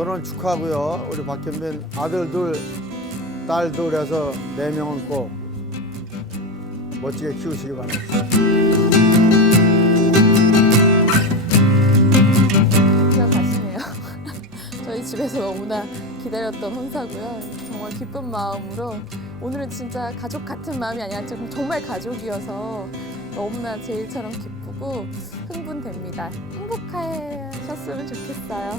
결혼 축하하고요. 우리 박현빈 아들 둘, 딸 둘 해서 네 명은 꼭 멋지게 키우시기 바랍니다. 집에서 너무나 기다렸던 혼사고요. 정말 기쁜 마음으로 오늘은 진짜 가족 같은 마음이 아니라 지금 정말 가족이어서 너무나 제 일처럼 기쁘고 흥분됩니다. 행복 하셨으면 좋겠어요.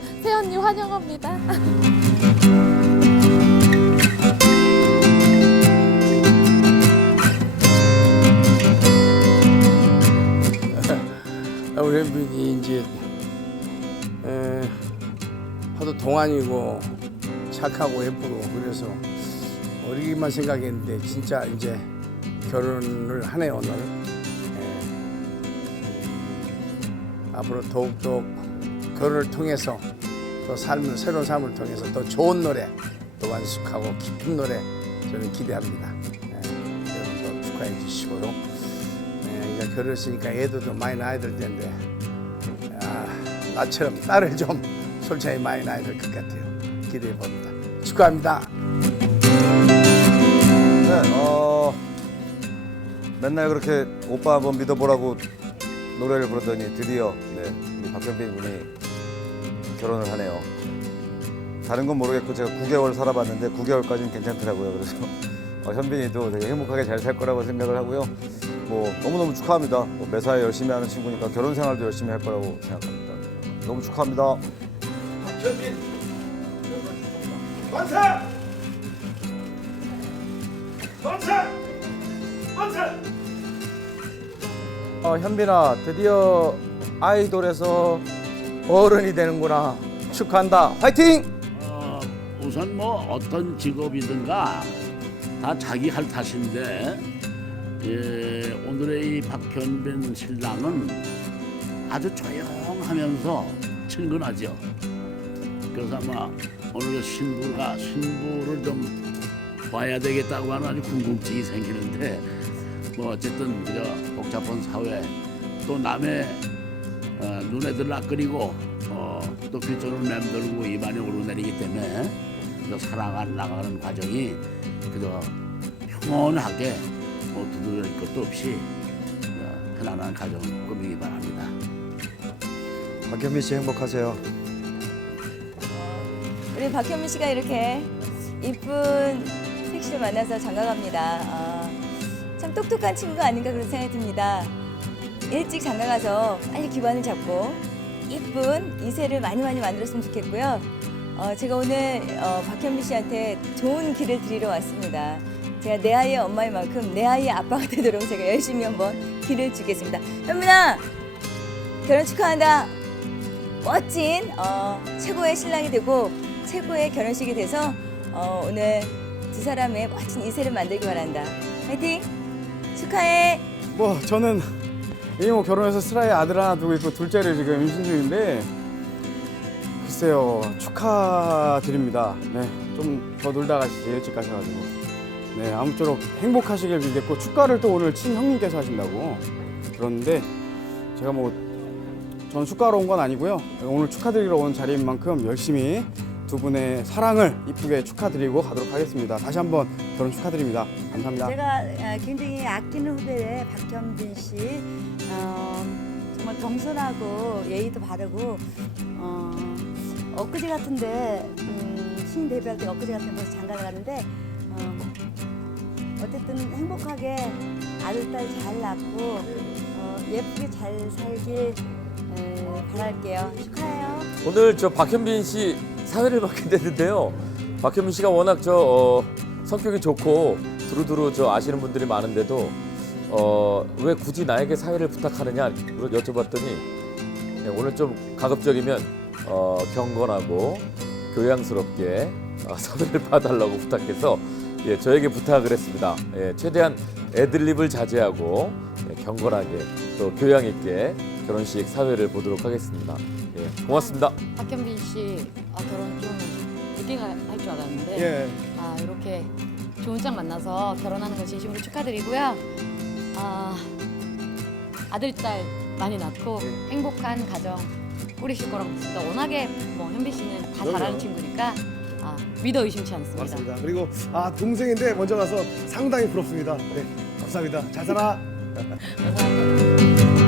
세연님 환영합니다. 우리 현빈이 이제 에, 하도 동안이고 착하고 예쁘고 그래서 어리기만 생각했는데 진짜 이제 결혼을 하네요 오늘. 앞으로 더욱더 결혼을 통해서 또 삶을 새로운 삶을 통해서 더 좋은 노래 또 완숙하고 깊은 노래 저는 기대합니다. 에, 여러분도 축하해 주시고요. 예, 이제 결혼했으니까 애도 많이 낳아야 될 텐데 아, 나처럼 딸을 좀 솔직히 많이 낳아야 될 것 같아요. 기대해 봅니다. 축하합니다. 네, 어, 맨날 그렇게 오빠 한번 믿어보라고 노래를 부르더니 드디어 네, 박현빈 군이 결혼을 하네요. 다른 건 모르겠고 제가 9개월 살아봤는데 9개월까지는 괜찮더라고요. 그래서 어, 현빈이도 되게 행복하게 잘 살 거라고 생각을 하고요. 뭐 너무너무 축하합니다. 뭐 매사에 열심히 하는 친구니까 결혼 생활도 열심히 할 거라고 생각합니다. 너무 축하합니다. 어, 현빈아 드디어 아이돌에서 어른이 되는구나. 축하한다. 화이팅! 어, 우선 뭐 어떤 직업이든가 다 자기 할 탓인데 예, 오늘의 이 박현빈 신랑은 아주 조용하면서 친근하죠. 그래서 아마 오늘 신부가 신부를 좀 봐야 되겠다고 하는 아주 궁금증이 생기는데 뭐 어쨌든 저 복잡한 사회 또 남의 어, 눈에 들락거리고 어, 또 빗줄을 맴돌고 입안에 오르내리기 때문에 그 살아가 나가는 과정이 그저 평온하게 뭐 두드릴 것도 없이 어, 편안한 가정 꾸미기 바랍니다. 박현빈 씨 행복하세요. 우리 박현민 씨가 이렇게 이쁜 색시를 만나서 장가갑니다. 아, 참 똑똑한 친구가 아닌가 그런 생각이 듭니다. 일찍 장가가서 빨리 기반을 잡고 이쁜 이세를 많이 많이 만들었으면 좋겠고요. 어, 제가 오늘 어, 박현민 씨한테 좋은 길을 드리러 왔습니다. 제가 내 아이의 엄마인 만큼 내 아이의 아빠가 되도록 제가 열심히 한번 길을 주겠습니다. 현민아 결혼 축하한다. 멋진 어, 최고의 신랑이 되고 최고의 결혼식이 돼서 어, 오늘 두 사람의 멋진 이세를 만들기 바란다. 화이팅! 축하해! 뭐 저는 뭐 결혼해서 슬아이 아들 하나 두고 있고 둘째를 지금 임신 중인데 글쎄요 축하드립니다. 네, 좀 더 놀다 가시지 일찍 가셔가지고 네 아무쪼록 행복하시길 빌겠고 축가를 또 오늘 친 형님께서 하신다고 들었는데 제가 뭐 저는 축가로 온 건 아니고요 오늘 축하드리러 온 자리인 만큼 열심히 두 분의 사랑을 이쁘게 축하드리고 가도록 하겠습니다. 다시 한번 결혼 축하드립니다. 감사합니다. 제가 어, 굉장히 아끼는 후배의 박현빈 씨 어, 정말 겸손하고 예의도 바르고 어, 엊그제 같은데 음, 신인 데뷔할 때 엊그제 같은 데서 장가를 갔는데 어, 어쨌든 행복하게 아들 딸 잘 낳고 어, 예쁘게 잘 살길 에, 바랄게요 축하해요. 오늘 저 박현빈 씨 사회를 맡게 됐는데요. 박현빈 씨가 워낙 저 어, 성격이 좋고 두루두루 저 아시는 분들이 많은데도 어, 왜 굳이 나에게 사회를 부탁하느냐 여쭤봤더니 예, 오늘 좀 가급적이면 어, 경건하고 교양스럽게 어, 사회를 봐달라고 부탁해서 예, 저에게 부탁을 했습니다. 예, 최대한 애들립을 자제하고 예, 경건하게 또 교양 있게 결혼식 사회를 보도록 하겠습니다. 예, 고맙습니다. 박현빈 씨 아, 결혼 좀 늦게 할 줄 알았는데 예. 아, 이렇게 좋은 짝 만나서 결혼하는 거 진심으로 축하드리고요. 아, 아들, 딸 많이 낳고 행복한 가정 뿌리실 거라고 믿습니다. 워낙에 뭐 현빈 씨는 다 그럼요. 잘하는 친구니까 아, 믿어 의심치 않습니다. 맞습니다. 그리고 아 동생인데 먼저 가서 상당히 부럽습니다. 네, 감사합니다. 잘 살아. 감사합니다.